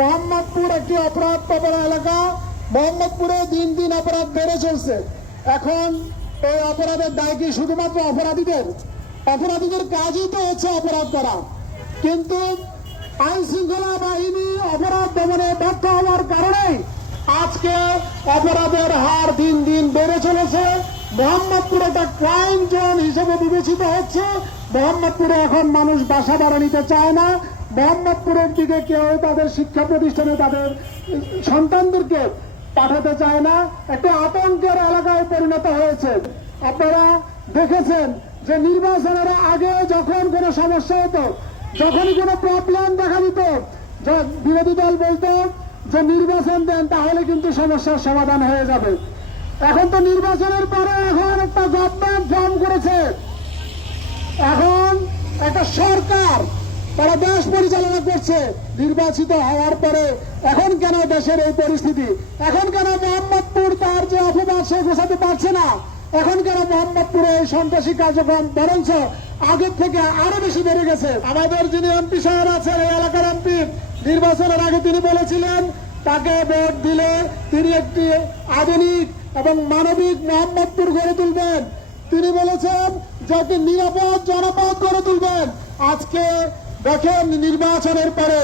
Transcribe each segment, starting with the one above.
মোহাম্মদপুর একটি অপরাধ প্রবণ এলাকা। মোহাম্মদপুরে দিন দিন অপরাধ বেড়ে চলছে। এখন এই অপরাধের দায় কি শুধুমাত্র অপরাধীদের? অপরাধীদের কাজই তো হচ্ছে অপরাধ করা, কিন্তু আইন শৃঙ্খলা বাহিনী অপরাধ দমনে ব্যর্থ হওয়ার কারণে আজকে অপরাধের হার দিন দিন বেড়ে চলেছে। মোহাম্মদপুর একটা ক্রাইম জোন হিসেবে বিবেচিত হচ্ছে। মোহাম্মদপুরে এখন মানুষ বাসা ভাড়া নিতে চায় না। মোহাম্মদপুরের দিকে কেউ তাদের শিক্ষা প্রতিষ্ঠানে তাদের সন্তানদেরকে পাঠাতে চায় না। একটা আতঙ্কের এলাকায় পরিণত হয়েছে। আপনারা দেখেছেন যে নির্বাচনের আগে যখন কোনো সমস্যা হতো, যখনই কোনো প্রবলেম দেখা দিত, বিরোধী দল বলতো যে নির্বাচন দেন তাহলে কিন্তু সমস্যার সমাধান হয়ে যাবে। এখন তো নির্বাচনের পরে এখন একটা গভর্নমেন্ট ফর্ম করেছে, এখন একটা সরকার তারা দেশ পরিচালনা করছে। নির্বাচিত হওয়ার পরে এখন কেন দেশের এই পরিস্থিতি? এখন কেন মোহাম্মদপুর তার যে অপবাদ সে গোছাতে পারছে না? এখন কেন মোহাম্মদপুরে এই সন্ত্রাসী কার্যক্রম বরঞ্চ আগের থেকে আরো বেশি বেড়ে গেছে? আমাদের যিনি এমপি সাহেব আছেন, এই এলাকার এমপি, নির্বাচনের আগে তিনি বলেছিলেন তাকে ভোট দিলে তিনি একটি আধুনিক এবং মানবিক মোহাম্মদপুর গড়ে তুলবেন। তিনি বলেছেন যে একটি নিরাপদ জনপদ গড়ে তুলবেন। আজকে দেখেন নির্বাচনের পরে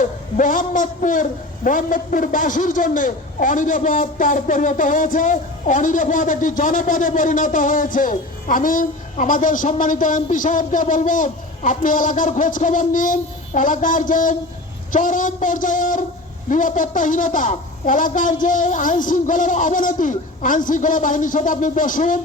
মোহাম্মদপুরবাসীর জন্য অনিরাপদ তার পরিণত হয়েছে, অনিরাপদ একটি জনপদে পরিণত হয়েছে। আমি আমাদের সম্মানিত এমপি সাহেবকে বলবো, আপনি এলাকার খোঁজ খবর নিন। এলাকার যে চরম পর্যায়ের নিরাপত্তাহীনতা, এলাকার যে আইন শৃঙ্খলার অবনতি, আইন শৃঙ্খলা বাহিনীর সাথে আপনি বসুন।